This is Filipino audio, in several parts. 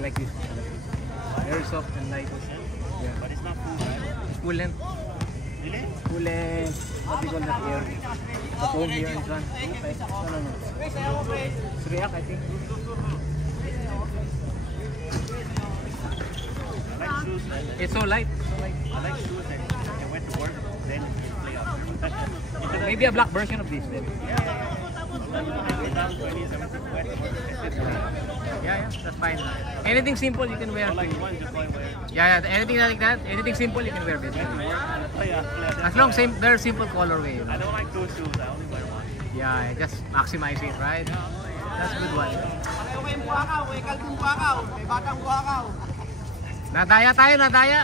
something like this. Very soft and light. Yeah. But it's not full, right? It's full length. Really? Full length. What do you call that here? The phone here in front. Okay. No. It's React, I think. I like shoes, man. It's so light. I like shoes that I went to work, then play out. Maybe a black version of this then. Yeah, that's fine. Anything simple you can wear. Yeah, anything like that. Anything simple you can wear basically. As long they're simple colorway. You know? I don't like two shoes. I only wear one. Yeah, just maximize it, right? That's a good one. Nadaya tayo, nadaya.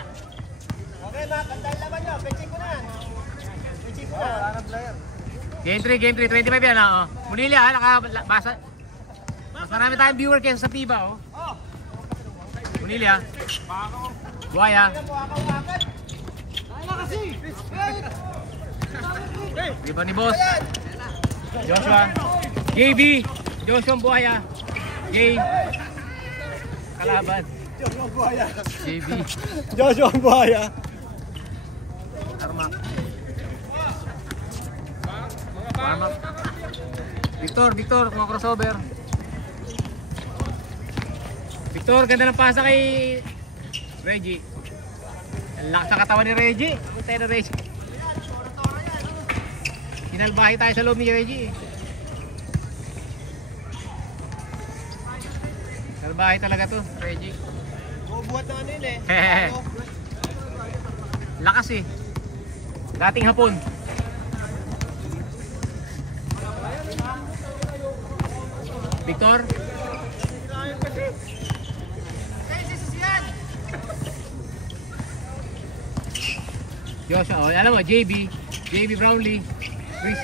Okay, magandang laban nyo. Peching ko na yan. Peching ko na. Game 3, 25 yan, oh. Munili ha, nakabasa. Mas marami tayong viewer kaysa sa FIBA, oh. Munili ha. Buhaya. Diba ni boss? Joshua. JB. Joshua Buhaya. Jay. Kalaban. Joshua Buhaya. JB. Joshua Buhaya. Tarmac. Tarmac. Victor, mga crossover. Victor, ganda ng pasa kay Reggie. Ang lakas sa katawan ni Reggie. Puntay na Reggie. Sinalbahi tayo sa loob ni Reggie. Salbahi talaga to, Reggie. Bubuhat na ano yun eh. Lakas eh. Dating hapon. Victor. Joshua, oh, alam mo, JB Brownlee, Chris.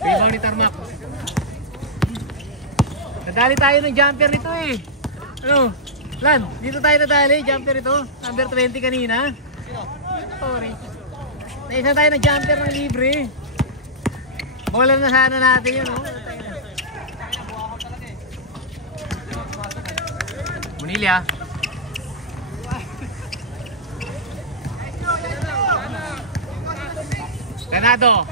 Rebound ni Tarmac. Nadali tayo ng jumper nito eh. Ano? Lan, dito tayo nadali, jumper ito. Number 20 kanina. Sorry. Naisa tayo ng jumper ng libre. Bola na sana natin yun, oh. Munilya. Ganado.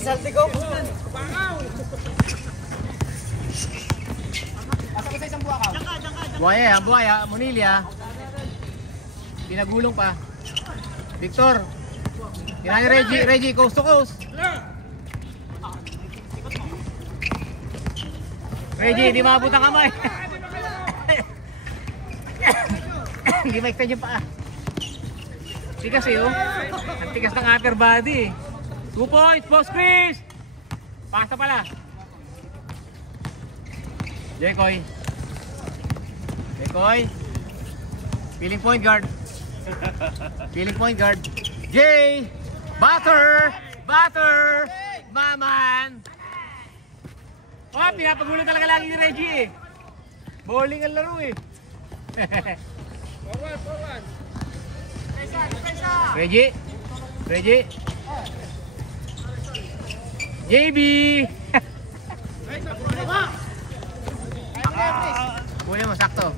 Salty ko. Pasok ko sa isang buwakaw. Buhaya, Munilya. Pinagulong pa. Victor. Kailangan Reggie, coast to coast. Reggie, hindi maabot ang kamay. Hindi ma-extend yung paa. Tigas eh, oh. Ang tigas ng upper body. 2 points, Boss Chris! Pasta pala. Jekoy. Feeling point guard. Jay! Butter! Maman! Oh, pinapagulo talaga lagi ni Reggie eh. Bowling ang laro eh. Forward. Reggie. JB! Kuya mo, sakto.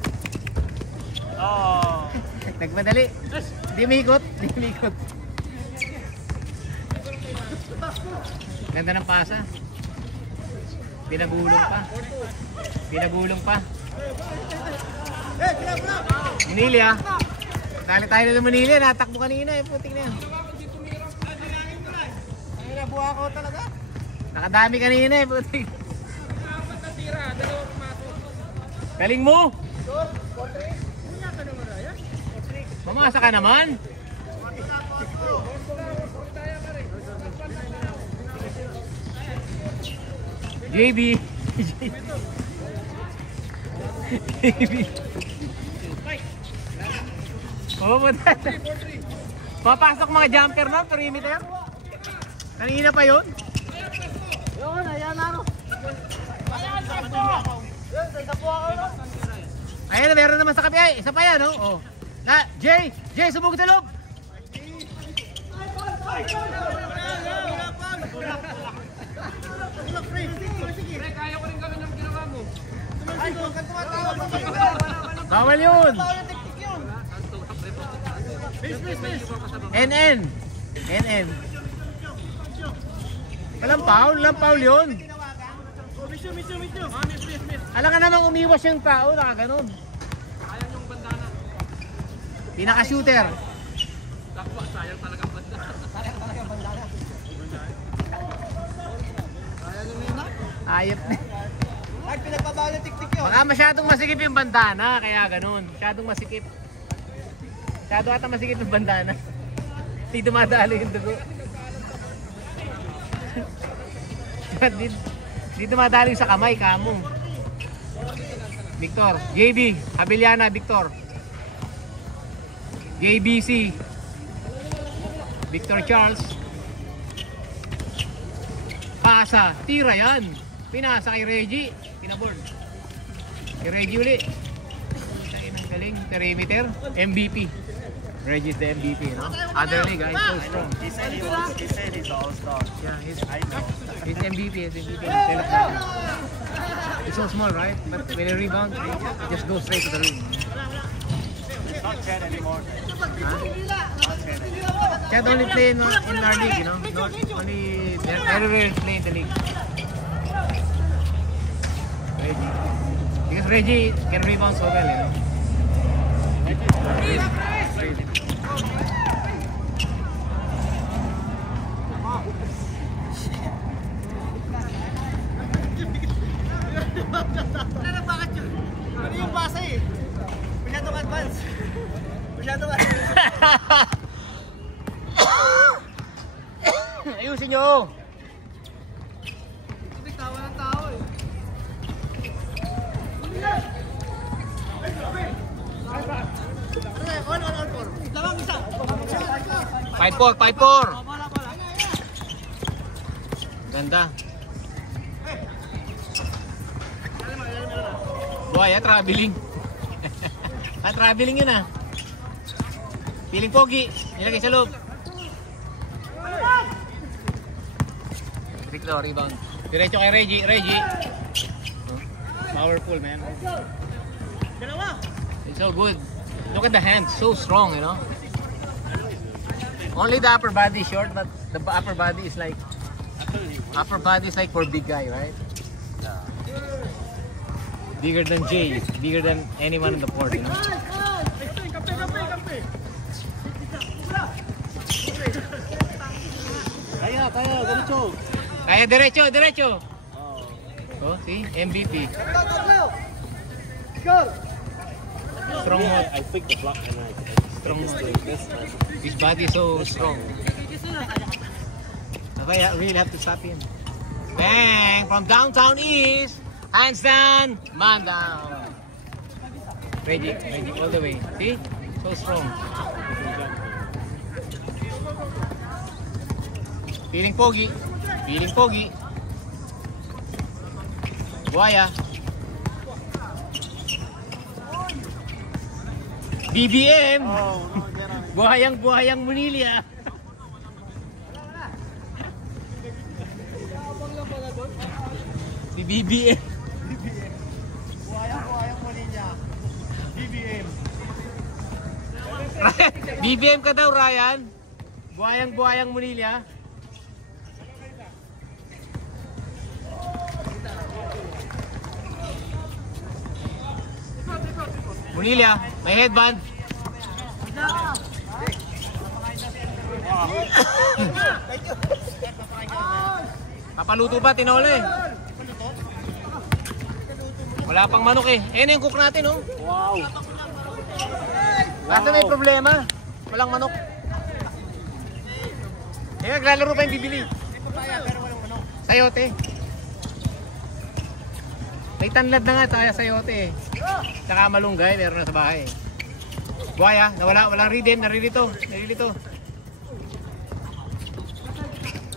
Oh. Nagmadali. Hindi umikot. Ganda ng pasa. Pinagulong pa. Manila. Kali tayo na ng Manila. Natakbo kanina eh. Puting na yan. Ay, nabuha ko talaga. Nakadami kanina eh. Puting. Galing mo. Mamasa ka naman. JB. Oh, papasok mga jumper na, perimeter. Kanina pa yun? Yun, ayan na ro. Ayan, sa po ako no. Ayan na, meron naman sa kape. Ay, isa pa yan, no? Oh. Na, Jay, subog sa loob. Kaya ko rin gawin ang ginawa mo. Bawal yun. NN. Walang foul yun. Alam ka namang umiwas yung tao, nakaganon. Sayang yung bandana. Pinaka-shooter. Takwa, sayang talaga ang bandana. Ayop na. Ay, pinagpabawal yung tik-tik yun. Baka masyadong masikip yung bandana, kaya ganun. Masyadong masikip. Masyado ata masikip yung bandana. Hindi dumadalo yung dugo. Hindi dumadalo yung sa kamay, kamo. Victor, JB, Habiliana, Victor. JBC. Victor Charles. Pasa, tira yan. Pinasa kay Reggie. Pinaboard. Kay Reggie uli. Ang galing. Perimeter. MVP. Reggie's the MVP, no? Other league, guys. So strong. He said he's all-star. Yeah, I know. he's MVP. He's so small, right? But when he rebounds, he just goes straight to the ring. He's not 10 anymore. Huh? Not 10 anymore. Can't only play in our league, you know? Not only, they're very rare to play in the league. Reggie. Because Reggie can rebound so well, you know? Crazy. Ano yung basa eh? Masyadong advance. Masyadong advance. Ayusin nyo! Tawa ng tao eh. 5-4. Ganda. Buhay, traveling. Traveling yun ah. Piling pogi. Nilagay sa loob. Victor, rebound. Diretso kay Reggie. Powerful, man. It's so good. Look at the hands, so strong, you know. Only the upper body is short, but the upper body is like for big guy, right? Bigger than Jay, bigger than anyone in the court, you know. Kaya diretso. Oh, see, MVP. Strong mode. I picked the block and Strong mode. His body is so strong. Okay, I really have to stop him. Bang! From downtown east. Hands down. Man down. Reggie all the way. See? So strong. Feeling pogi. Buhaya. BBM. Buhayang Munilia. Si BBM. Buhayang Munilia. BBM. BBM ka daw, Ryan. Buhayang Munilia. Munilia, may headband. Papaluto pa, tinole. Wala pang manok eh. Ayan yung cook natin, oh. Wow. Kaso may problema. Walang manok. Eh, naglalaro pa yung bibili. Sayote. May tanlad na nga tayo sayote eh. Tsaka malunggay, meron na sa bahay. Buhaya, walang rhythm, naririto.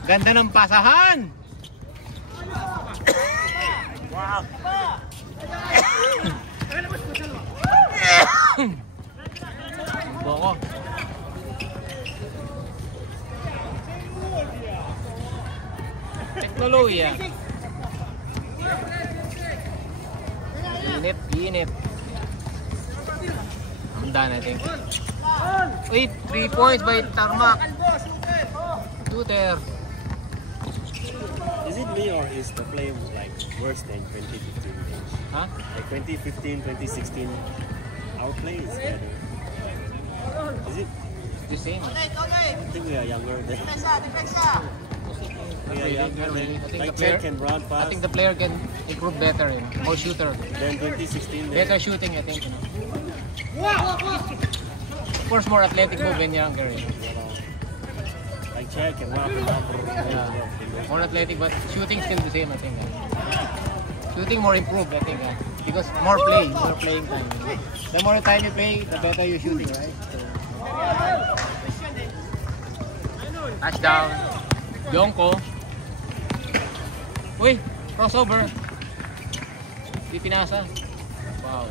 Ganda ng pasahan! Wow. Chloe, yeah. Inip. I'm done, I think. Wait, 3 points by Tarmac. Shooter. Is it me or is the play like worse than 2015? Huh? Like 2015, 2016, our play is better. Is it? The same. I think we are younger than. We are younger than. I think Like the player Chad can run fast. I think the player can improve better, more shooter. Then 2016. Better shooting, I think. Of course, more athletic move when younger. Like Chad can run. Yeah. More athletic, but shooting still the same, I think. Shooting more improved, I think. Because more playing time. The more time you play, the better you're shooting, right? So, touchdown. Yonko. Uy, crossover. Di pinasa. Wow.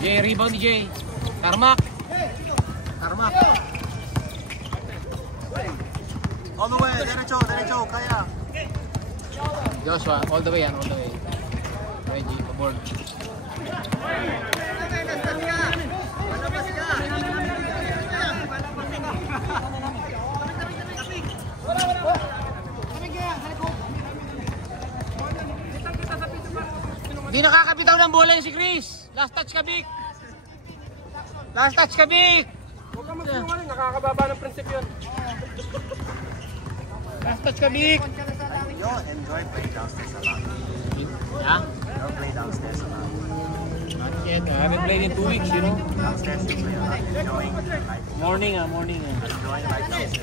Jay, rebound ni Jay. Tarmac. All the way, derecho, kaya. Joshua, all the way. Reggie, aboard. Hindi nakakabitaw ng bola si Chris. Last touch ka, Vic. Huwag ka magsinungaling, nakakababa ng prinsipyo yun. Last touch ka, Vic. You enjoy playing downstairs a lot. Yeah? You play downstairs a lot. Not yet. I haven't played in 2 weeks, you know. Downstairs you play a lot. Enjoying life. Morning. Enjoying life downstairs.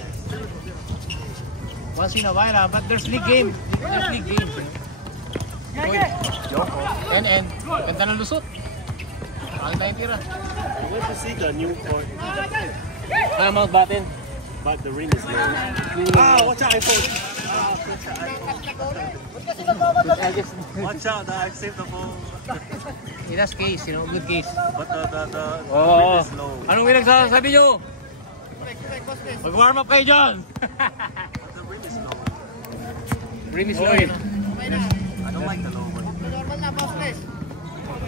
Once in a while, but there's league game. There's league games. Yoko. And ganda ng lusot. Ang naitira. I went to see the new court, Mount Batten. but the ring is low. Watch out, iPhone! Watch out, I saved the phone. It has case, you know, good case. But the Oo. ring is low. Anong pinagsasabi nyo? Mag-warm up kayo dyan. But the ring is low. Rim is low. I don't like the low one.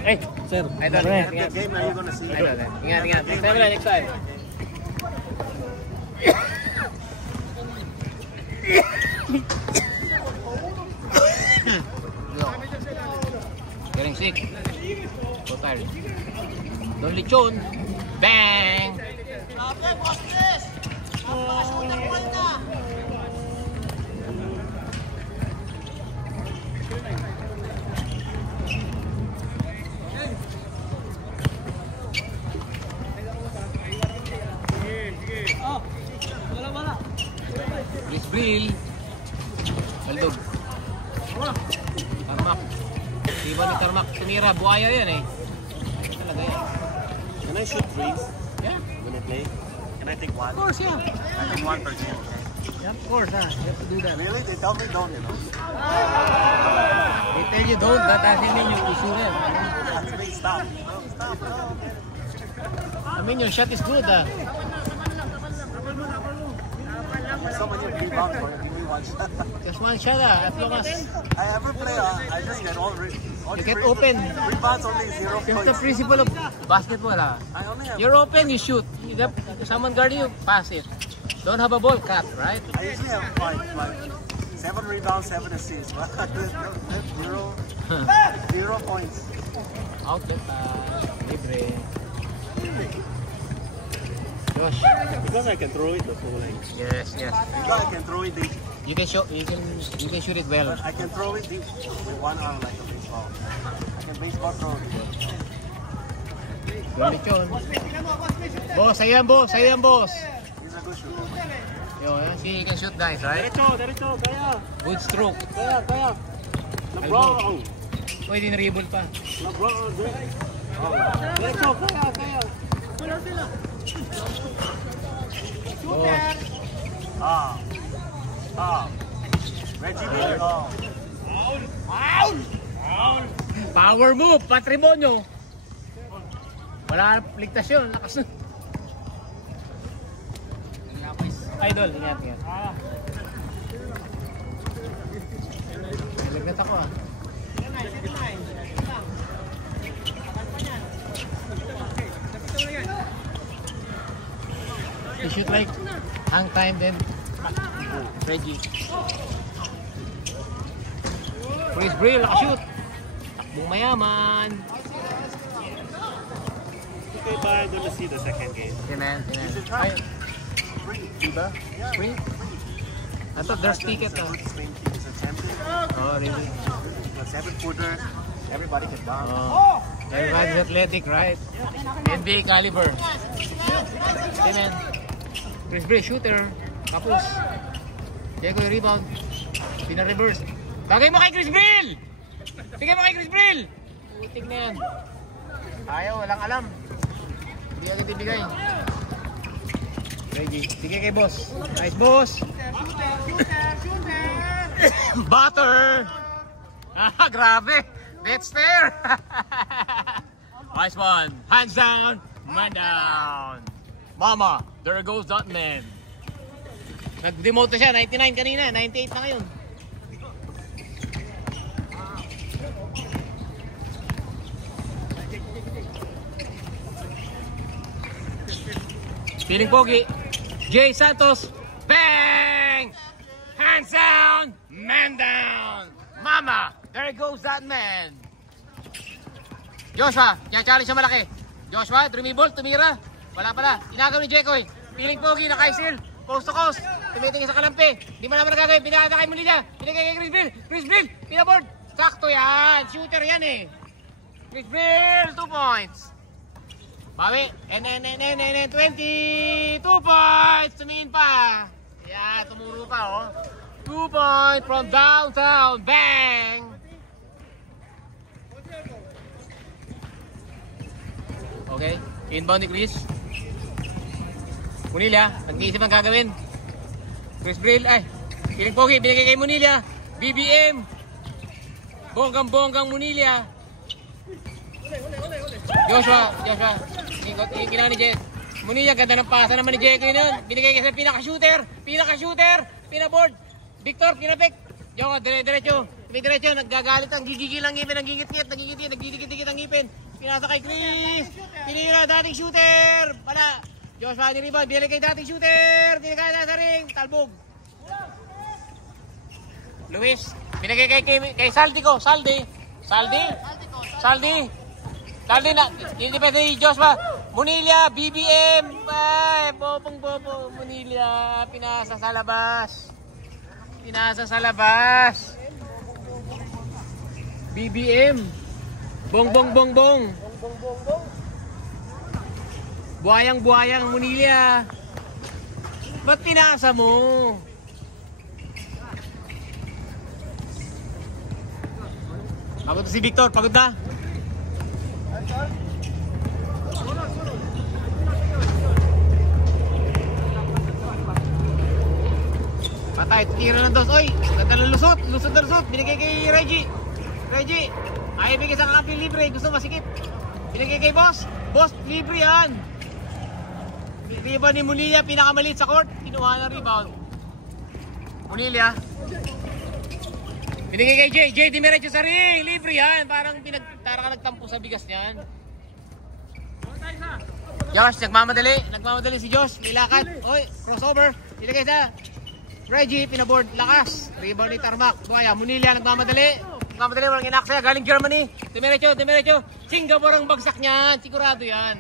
Hey, sir. After the game, are you gonna see? Ingat. Next time. Getting sick. So tired. Don Lechon. Bang! Chris Brill. Baldog. Tarmac. Iba ni Tarmac tumira. Buhaya yan eh. Talaga yan. Can I shoot threes Yeah. when I play? Can I take one? Of course, yeah. I take one per game. Yeah, of course, huh? You have to do that. Really? They tell me don't, you know? They tell you don't, that doesn't mean you shoot it. That's me, stop. Stop. I mean, your shot is good, huh? Someone need rebound for it. Give me one shot. Just one shot, huh? As long as I ever play, I just get all you get open. Rebounds only 0 It's the points. principle of basketball, huh? I only have. You're open, you shoot. You get someone guarding you, pass it. Don't have a ball, cut, right? I usually have like 7 rebounds, 7 assists, but zero points. Outlet, libre. Josh. Because I can throw it the full length. Yes. Because I can throw it deep. You can shoot it well. But I can throw it deep with one arm like a baseball. I can baseball throw it. Lechon. Boss, ayan boss. He's a good shooter. Yo, see, you can shoot nice, right? Derecho, kaya. Good stroke. Kaya. LeBron. Pwede na-rebound pa. LeBron, derecho, kaya. Boss. Reggie Miller. Power move, patrimonyo. Wala ligtas yun, lakas nun. Idol, ingat. Nalagnat ako ah. You shoot like hang time then Reggie. Chris Brill, nakashoot. Takbong mayaman. Okay, but I'm gonna see the second game. Okay man, ay. Diba? Free? I thought there's ticket ah. Spain team is a champion. Oh really? The 7-footer, everybody can dunk. Oh. Everybody's athletic, right? NBA caliber. Okay man. Chris Brill, shooter. Kapus. Diego yung rebound. Pina-reverse. Bagay mo kay Chris Brill! Bigay mo kay Chris Brill! Putik na yan. Ayaw, walang alam. Hindi agad ibigay. Reggie, bigay kay boss. Nice boss! Butter! Ah, grabe! That's fair! Nice one. Hands down, man down. Mama, there goes that man. Nag-demote na siya, 99 kanina, 98 na ngayon. Feeling pogi. Jay Santos. Bang! Hands down, man down. Mama, there goes that man. Joshua, challenge siya malaki. Joshua, dribble, tumira. Wala pala. Inagaw ni Jekoy. Feeling pogi, nakaisil. Coast to coast. Tumitingin sa kalampi. Hindi mo naman nagagawin. Pinakata kay Molina. Pinagay kay Chris Brill. Chris Brill, pinaboard. Sakto yan. Shooter yan eh. Chris Brill, 2 points. Bawi. And 20. 2 points. Tumingin pa. Yeah, tumuro pa oh. 2 points from downtown. Bang! Okay. Inbound ni Chris. Munilya, nag-iisip ang gagawin. Chris Brill, ay, feeling pogi, binigay kay Munilya. BBM. Bonggang-bonggang Munilya. Joshua. Ginawa ni Jet. Munilya, ganda ng pasa naman ni Jekoy nun. Binigay kasi pinaka-shooter. Pinaboard. Victor, pinapik. Joko, diretso. Naggagalit ang gigigil ang ngipin, nagdidikit ang ngipin. Pinasa kay Chris. Tinira, dating shooter. Pala. Joshua ni rebound, binigay kay dating shooter. Tinigay na sa ring. Talbog. Luis, binigay kay Saldi ko. Saldi na, hindi pa si Joshua. Munilya, BBM. Ay, bobo, Munilya. Pinasa sa labas. BBM. Bong. Buhayang Munilya. Ba't pinasa mo? Pagod si Victor, pagod na. Patay, tira ng dos. Oy, ganda ng lusot. Binigay kay Reggie. Ayaw bigay sa kakampi libre. Gusto masikip. Binigay kay boss. Boss, libre yan. Rebound ni Munilya, pinakamalit sa court. Kinuha na rebound. Munilya. Binigay kay Jay. Dimiretso sa ring. Libre yan. Parang ka nagtampo sa bigas niyan. Josh, nagmamadali si Josh. Nilakad. Oy, crossover. Nilagay sa Reggie, pinaboard. Lakas. Rebound ni Tarmac. Buhaya. Munilya, nagmamadali. Walang inaksaya. Galing Germany. Dimiretso. Singapore ang bagsak niyan. Sigurado yan.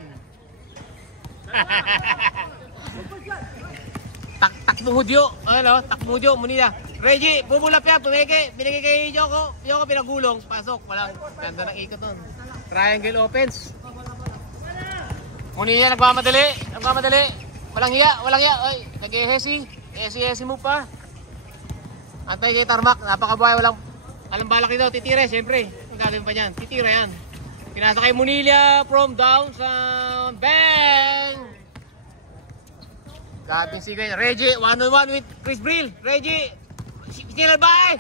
Takbong hudyo. Takbong hudyo. Munilya. Reggie, bubulap yan. Tumeke. Binigay kay Joko. Joko pinagulong. Pasok. Walang ganda ng ikot nun. Triangle offense. Munilya nagmamadali. Walang hiya. Ay, nag-ehesi. Ehesi mo pa. Antay kay Tarmac. Napakabuhay. Walang balak nito. Titira. Siyempre. Ang gagawin pa niyan. Titira yan. Pinasa kay Munilya from downtown. Bang! Gabing sigay. Reggie, 1-on-1 with Chris Brill. Reggie. Silbahe!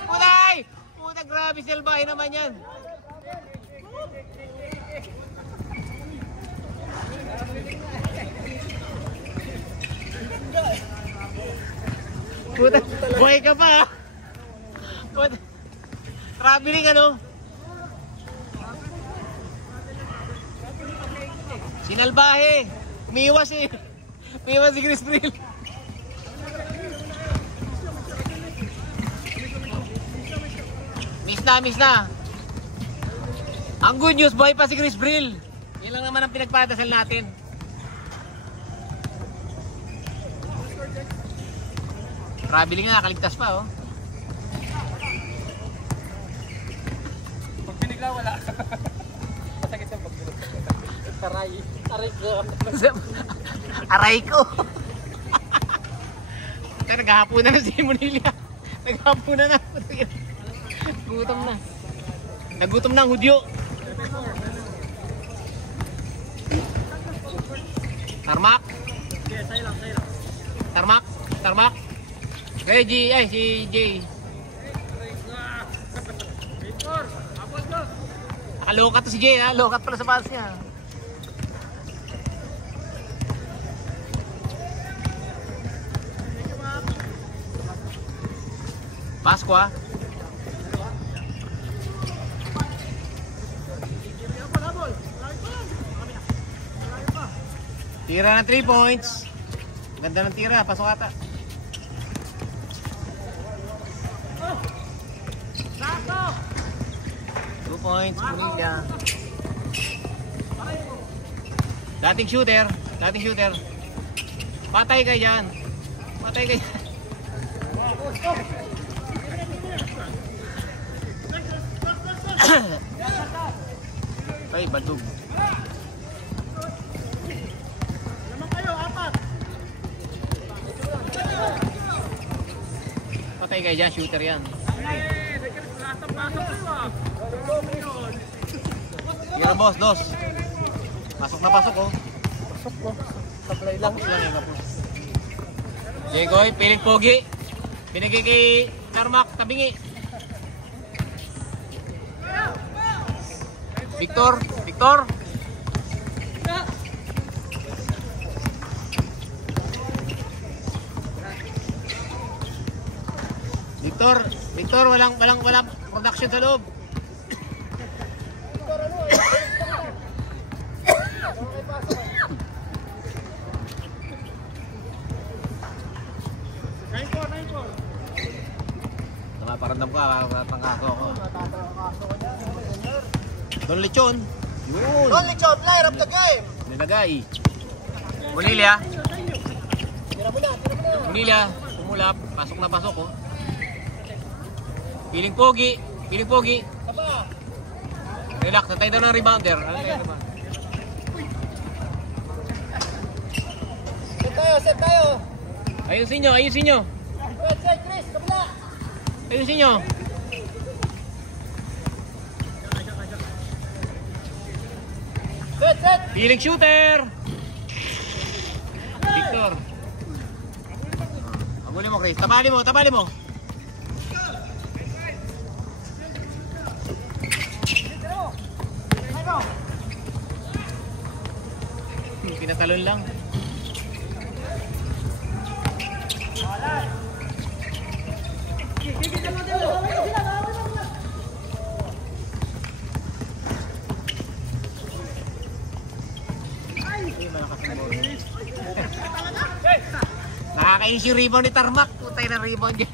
Puta, grabe. Silbahe naman yan. Puta, buhay ka pa. Puta. Galing ano? Sinalbahe. Umiiwas eh. Umiiwas si Chris Brill. Miss na. Ang good news, boy pa si Chris Brill. Yan lang naman ang pinagpadasal natin. Traveling nga, kaligtas pa oh. Pag pinigla, wala. Masakit yung pagdulog. Aray ko. Aray ko. Naghahapunan na si Monilla. Naghahapunan na. Gutom na. Nagutom na ang hudyo. Tarmac. Tarmac. Hey, si Jay. Nakalokat to si Jay ha. Lokat pala sa pass niya. Pasqua. Tira ng 3 points. Ganda ng tira, pasok ata. Sako! 2 points, Munilla. Dating shooter. Patay ka dyan. Ay, badug. Naman kayo, 4. Patay kayo dyan, shooter yan. Tira boss, 2. Pasok oh. Pasok ko. Supply lang. Kapos lang yung kapos. Jegoy, pilit pogi. Binigay kay Tarmac, tabingi. Victor. Victor, walang production sa loob. Nakaparamdam ka, pangako ako. Don Lechon. Yun. Don Lechon, player of the game. Nilagay. Munilla, tumulap. Pasok na pasok oh. Piling pogi. Relax, natay na ng rebounder. Set tayo. Ayusin nyo. Set, Chris, kabila. Ayusin nyo. Set. Piling shooter. Victor. Agulin mo, Chris. Tabali mo. Pinatalon lang. Nakakainis yung rebound ni Tarmac. Putay na rebound niya.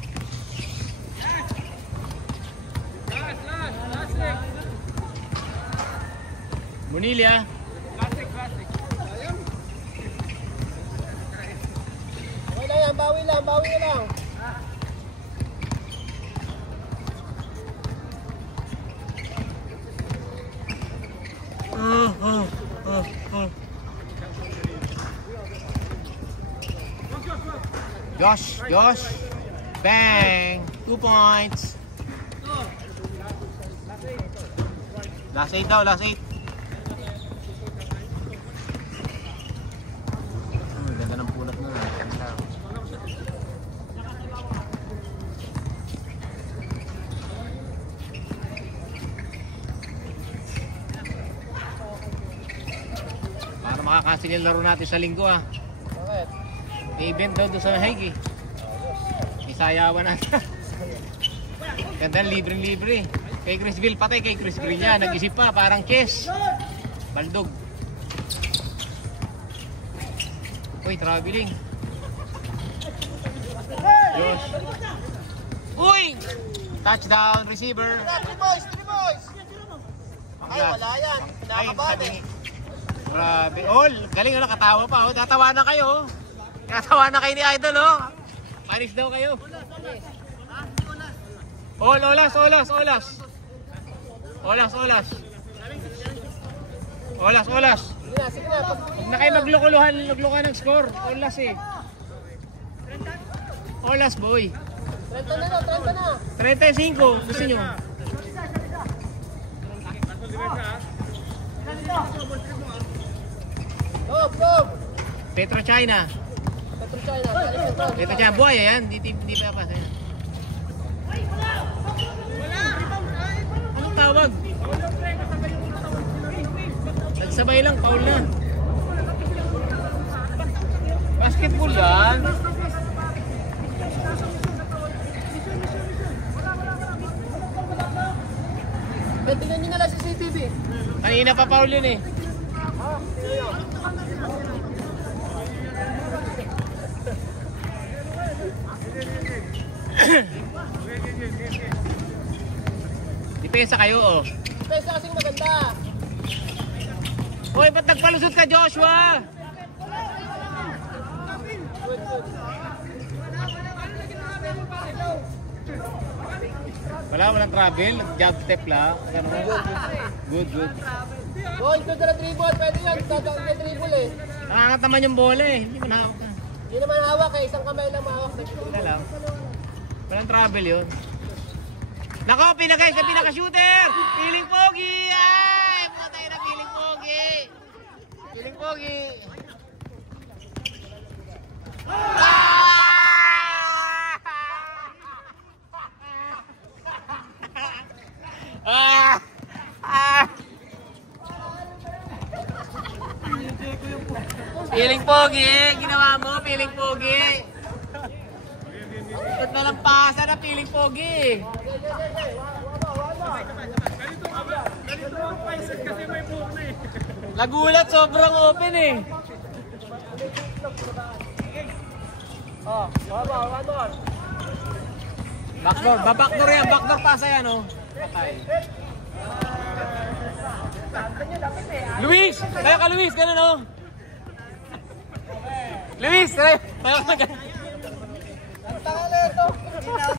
Munilla. Bawi na lang. Josh. Bang. 2 points. Last 8 daw, last 8. Ganda ng punat nun. Para makakasin yung laro natin sa linggo ah. Bakit? May event daw doon sa Haig eh. Isayawan natin. Ganda, libre-libre. Kay Chrisville, patay kay Chrisville niya. Nag-isip pa, parang chess. Baldog. Uy, traveling. Diyos. Uy! Touchdown, receiver. 3 boys! Ay, wala yan. Nakakabahan eh. Grabe. All, galing na katawa pa. Oh. Tatawa na kayo. Oh. Tatawa na kayo ni Idol. Oh. Panis daw kayo. All, olas. Sige na. Huwag na kayo maglukuluhan ng score. Olas eh. Olas boy. 30 na. 35. Gusto nyo? Go! Petro China. Petro China. Buhay yan. Hindi pa pa. Anong tawag? Nagsabay lang. Foul na. Basketball yan. Tingnan nyo na lang sa CCTV. Kanina pa foul yun eh. Depensa kayo oh. Pesa kasing maganda. Hoy, ba't nagpalusot ka, Joshua? Walang travel, jab step lang. Good. Going to the dribble, pwede yan. Dadaan kay dribble eh. Nangangat naman yung bola eh. Hindi mo nahawak ka. Hindi naman hawak eh, isang kamay lang mahawak. Wala lang. Walang travel yun. Nako, pinaka-shooter! Piling pogi! Ay! Patay na piling pogi! Piling pogi! Piling pogi! Ginawa mo, piling pogi! Ikot na lang pasa na piling pogi! Nagulat, sobrang open eh! Backdoor yan, backdoor pasa yan oh. Patay. Luis! Kaya ka Luis, ganun oh! Luis! Kaya ka